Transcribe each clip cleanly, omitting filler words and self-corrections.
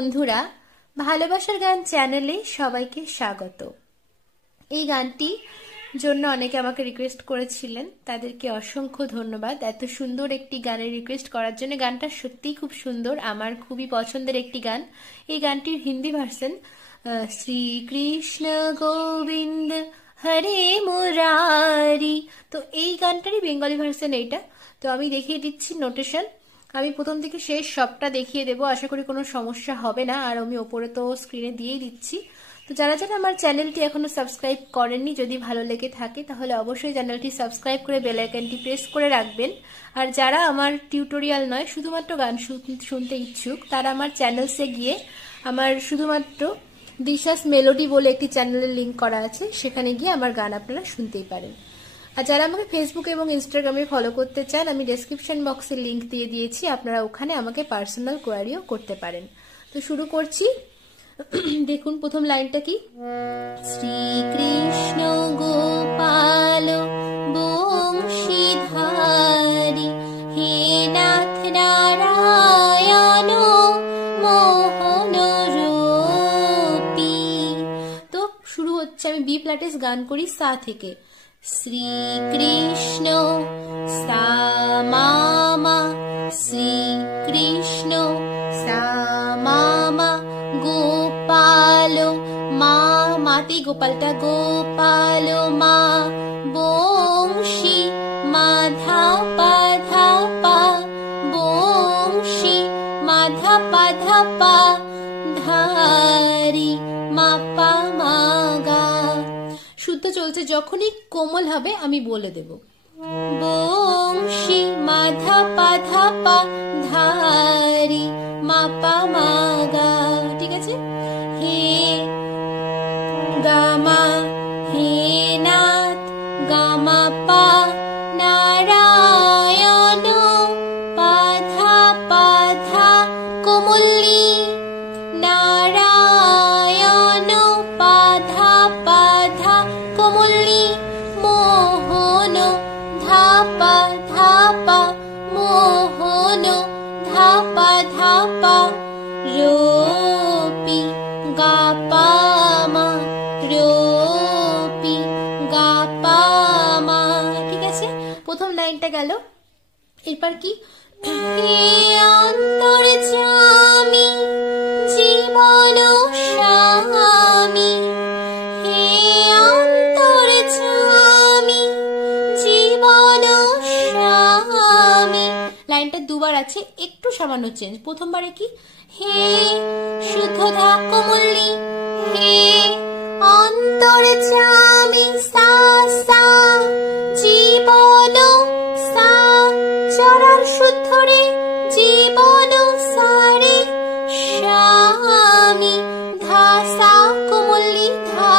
বন্ধুরা, ভালোবাসার গান চ্যানেলে সবাইকে স্বাগত। এই গানটি জন্য অনেকে আমাকে রিকোয়েস্ট করেছিলেন, তাদেরকে অসংখ্য ধন্যবাদ এত সুন্দর একটি গানের রিকোয়েস্ট করার জন্য। গানটা সত্যিই খুব সুন্দর, আমার খুবই পছন্দের একটি গান। এই গানটির হিন্দি ভার্সন শ্রী কৃষ্ণ গোবিন্দ হরে মুরারি। তো এই গানটারই বেঙ্গলি ভার্সন এইটা। তো আমি দেখিয়ে দিচ্ছি নোটেশন, আমি প্রথম থেকে শেষ সবটা দেখিয়ে দেবো, আশা করি কোনো সমস্যা হবে না। আর আমি ওপরে তো স্ক্রিনে দিয়েই দিচ্ছি। তো যারা যারা আমার চ্যানেলটি এখনো সাবস্ক্রাইব করেননি, যদি ভালো লেগে থাকে তাহলে অবশ্যই চ্যানেলটি সাবস্ক্রাইব করে বেল আইকনটি প্রেস করে রাখবেন। আর যারা আমার টিউটোরিয়াল নয়, শুধুমাত্র গান শুনতে ইচ্ছুক, তারা আমার চ্যানেলসে গিয়ে আমার শুধুমাত্র দিশাস মেলোডি বলে একটি চ্যানেলের লিঙ্ক করা আছে, সেখানে গিয়ে আমার গান আপনারা শুনতেই পারেন। আর যারা আমাকে ফেসবুক এবং ইনস্টাগ্রামে ফলো করতে চান, আমি ডেসক্রিপশন বক্সে লিঙ্ক দিয়ে দিয়েছি, আপনারা ওখানে আমাকে পার্সোনাল কোয়ারিও করতে পারেন। তো শুরু করছি। দেখুন প্রথম লাইনটা কি, শ্রীকৃষ্ণ গোপাল বংশীধারী হে নাথ নারায়ণ মোহন রূপী। তো শুরু হচ্ছে, আমি বি প্ল্যাটিস গান করি সা থেকে। শ্রীকৃষ্ণ সা মা মা, শ্রীকৃষ্ণ সা মা মা, গোপাল মা মাতে গোপালটা, গোপাল মা বংশী মাধা পাধা পা, বংশী মাধা পাধা পা, ধারি মা পা মা গা। শুদ্ধ চলছে, যখনই কোমল হবে আমি বলে দেব। বংশী মাধা পাধা পা, ধারি মা পা মা গা। ঠিক আছে। হে গামা হে নাথ গামা পা, নারায়ণ পাধা পাধা কোমলি, নারায়ণ পাধা পাধা কোমলি, মোহন ধাপা ধাপা, মোহন ধাপা ধাপা, রোপি গা পা মা, রোপি গা পা মা। ঠিক আছে, প্রথম লাইনটা গেল। এরপর কি, হে অন্তর্যামী জীবন স্বামী, হে অন্তর্যামী জীবন স্বামী। লাইনটা দুবার আছে, একটু সামান্য চেঞ্জ। প্রথমবারে কি, হে শুদ্ধধা কোমলি, হে অন্তর্যামী সা সা, জীবন সা চরার শুদ্ধ রে, জীবন সারে, স্বামী ধা সা কোমলি ধা,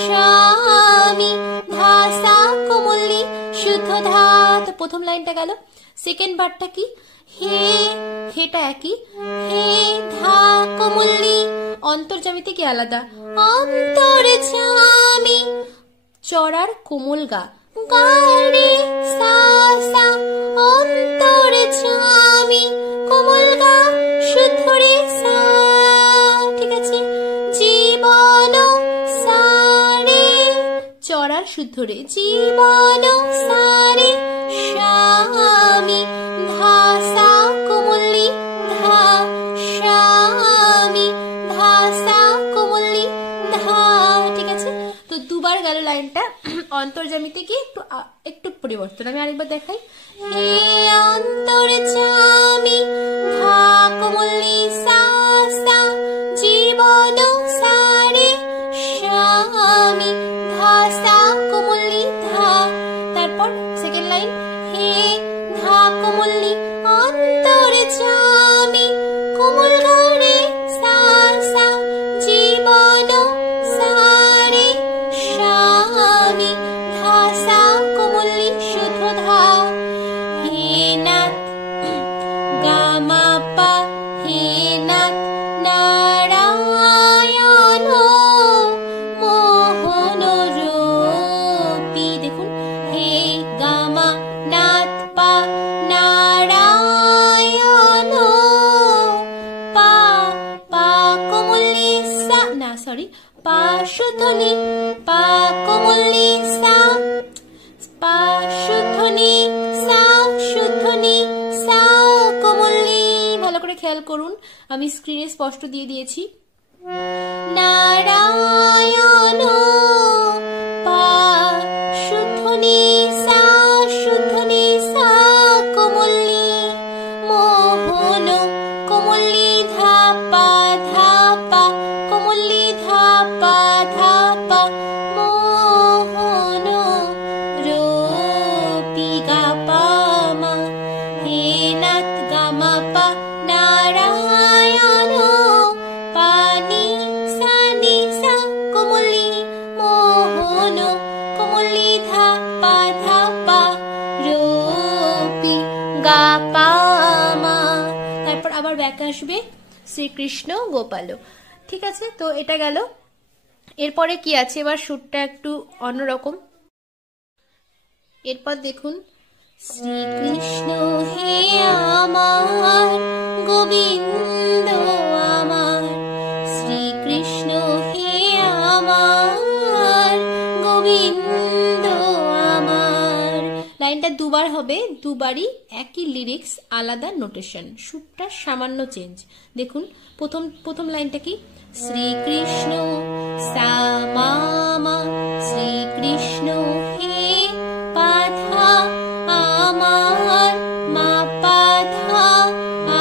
স্বামী ধা সা কোমলি শুদ্ধ ধা। তো প্রথম লাইনটা গেল। সেকেন্ড বারটা কি, হে হেটা একই, হে ধা কোমলি, অন্তর্যামীতে কি আলাদা, অন্তর্যামী চড়ার কোমল গা, গা রে সা সা, অন্তর্যামী কোমল গা শুদ্ধ রে সা। ঠিক আছে। জীবন সারে চড়ার শুদ্ধ রে, জীবন সারে, স্বামী ধা সা কোমলি ধা, স্বামী ধা সা কোমলি ধা। ঠিক আছে। তো দুবার গেল লাইনটা। অন্তর্যামীতে কি একটু পরিবর্তন, আমি আরেকবার দেখাই। হে অন্তর্যামী ধা কোমলি সা সা, জীবন সারে, স্বামী ধা সা কোমলি ধা। তারপর সেকেন্ড লাইন, হে ধা কোমলি অন্তর্যামী কোমল গা রে সা সা, জীবন সারে, স্বামী ধা সা কোমলি শুদ্ধ ধা। হে নাথ গামা পা, হে নাথ করুন, আমি স্ক্রিনে স্পষ্ট দিয়ে দিয়েছি। নারায়ণ পা শুদ্ধনি সা কোমলি মোহন কোমলি ধা পা কোমলি ধা পা মোহন রোপি গা পা মা হে নাথ গা মা পা নারায়ণ পানি সা কোমলি মোহন কোমলি ধা পা রোপি গা পা মা। তারপর আবার ব্যাক আসবে শ্রীকৃষ্ণ গোপাল। ঠিক আছে, তো এটা গেল। এরপরে কি আছে, এবার সুরটা একটু অন্যরকম। এরপর দেখুন, শ্রীকৃষ্ণ হে আমার গোবিন্দ আমার, শ্রীকৃষ্ণ হে আমার গোবিন্দ আমার। লাইনটা দুবার হবে, দুবারই একই লিরিক্স, আলাদা নোটেশন, সুরটা সামান্য চেঞ্জ। দেখুন প্রথম লাইনটা কি, শ্রীকৃষ্ণ সা মা মা, শ্রীকৃষ্ণ হে পাধা আমার মা পাধা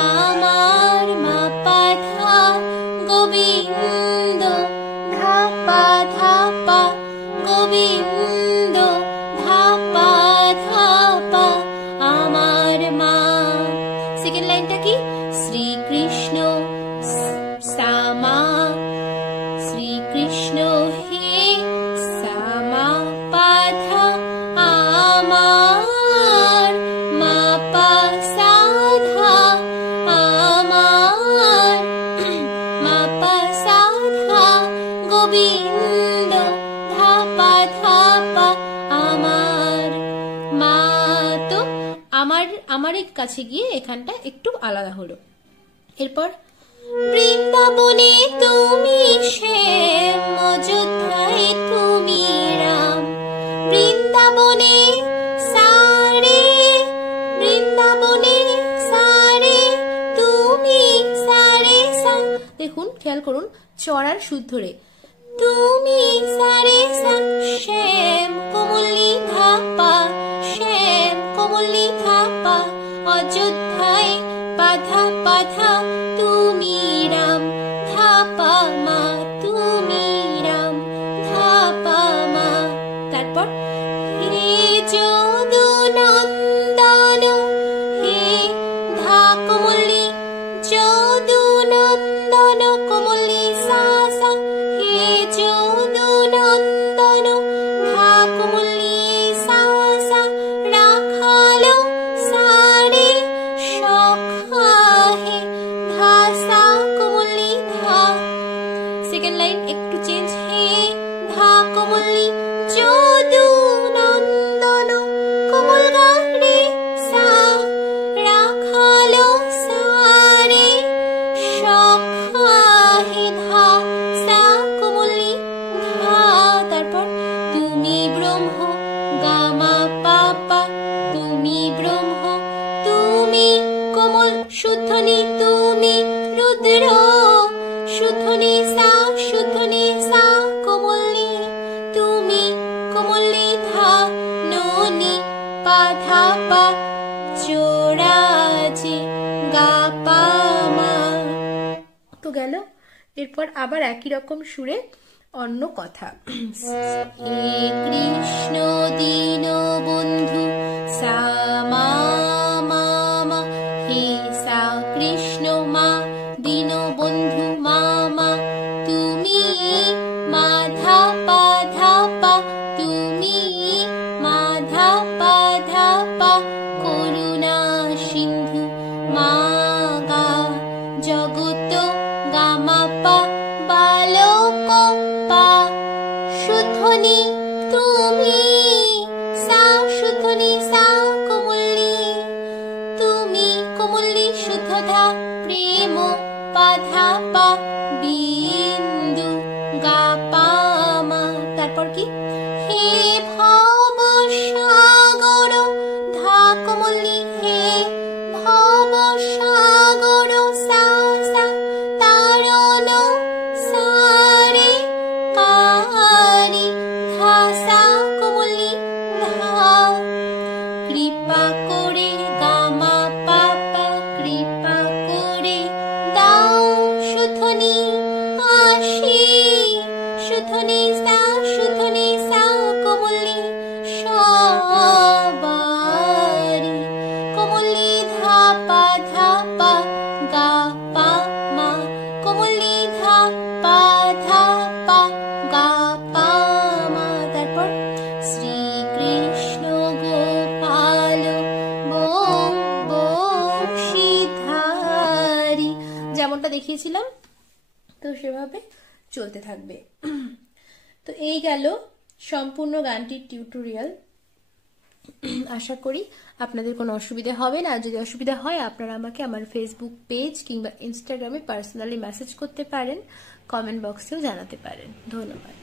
আমার মা পাধা গোবিন্দ ধা পা গোবিন্দ ধা পা আমার মা। সেকেন্ড লাইনটা কি, শ্রীকৃষ্ণ সা মা, শ্রীকৃষ্ণ হে সা মা পাধা আমার মা পা সাধা আমার মা পা সাধা গোবিন্দ ধা পা আমার মা। তো আমার কাছে গিয়ে এখানটা একটু আলাদা হলো। এরপর বৃন্দাবনে তুমি শ্যাম, অযোধ্যায় তুমি রাম, বৃন্দাবনে সারে, বৃন্দাবনে সারে তুমি সারে সা। দেখুন খেয়াল করুন, চড়ার সুর ধরে, তুমি সারে সা শ্যাম কোমলি ধা পা, শ্যাম কোমলি ধা পা, অযোধ্যায় পাধা তুমি রাম ধা পা মা, তুমি রাম ধা পা মা। তারপর হে যদু নন্দন হে ধা কোমলি, যদু নন্দন কোমলি সা সা, হে যদু নন্দন ধা কোমলি সা সা, রাখালো সারে সখা হে ধা সা কোমলি ধা। সেকেন্ড লাইন একটু চেঞ্জ, হে ধা কোমলি যদু নন্দন কোমল গা রে সা, রাখালো সারে সখা হে ধা সা কোমলি ধা। তারপর তুমি ব্রহ্ম গা মা পা পা, তুমি ব্রহ্ম, তুমি কোমল শুদ্ধনি, তুমি রুদ্র শুদ্ধনি সা কোমলি, তুমি কোমলি ধা ননি পাধা পা জোড়াজে গা পা মা। তো গেল। এরপর আবার একই রকম সুরে অন্য কথা, হে কৃষ্ণ দীন বন্ধু সা মা মা মা, হে সা কৃষ্ণ মা দীন বন্ধু মা মা, তুমি মাধা পা, তুমি মাধা পা, করুণা সিন্ধু মা গা জগত গা মা পা, বালক পা শুদ্ধনি তুমি দেখিয়েছিলাম, তো সেভাবে চলতে থাকবে। তো এই গেল সম্পূর্ণ গানটির টিউটোরিয়াল। আশা করি আপনাদের কোনো অসুবিধা হবে না। যদি অসুবিধা হয় আপনারা আমাকে আমার ফেসবুক পেজ কিংবা ইনস্টাগ্রামে পার্সোনালি মেসেজ করতে পারেন, কমেন্ট বক্সেও জানাতে পারেন। ধন্যবাদ।